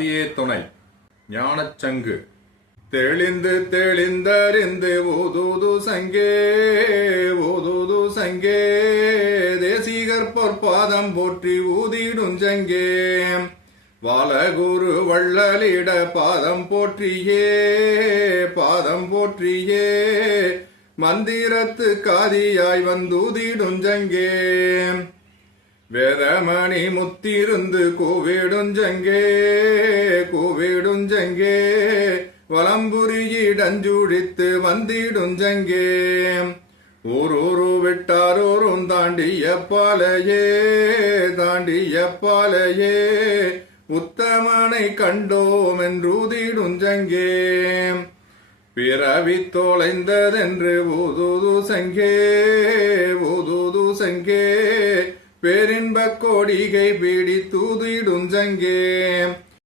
ஆதியே துணை. ஞானச்சங்கு. தெளிந்து தெளிந்தறிந்து ஊதுது சங்கே, ஊதுது சங்கே, தேசிகர் பொற்பாதம் போற்றி ஊதிடுஞ்சங்கே, வாலகுரு வள்ளலிட பாதம் போற்றியே, பாதம் போற்றியே, மந்திரத்து காதியாய் வந்தூதிடுஞ்சங்கே, வேதமணி முத்திருந்து கூவிடுஞ்சங்கே, கூவிடுஞ்சங்கே, வலம்புரியிடஞ்சுழித்து வந்திடுஞ்சங்கே, ஊரூரு விட்டாரூரும் தாண்டிய பாலையே, தாண்டிய பாலையே, உத்தமனை கண்டோம் என்றூதிடுஞ்சங்கே, பிறவி தோலைந்ததென்று ஊதுது சங்கே, ஊதுது சங்கே, பேரின்பக் கோடிகை பீடி தூதிடுஞ்சங்கே,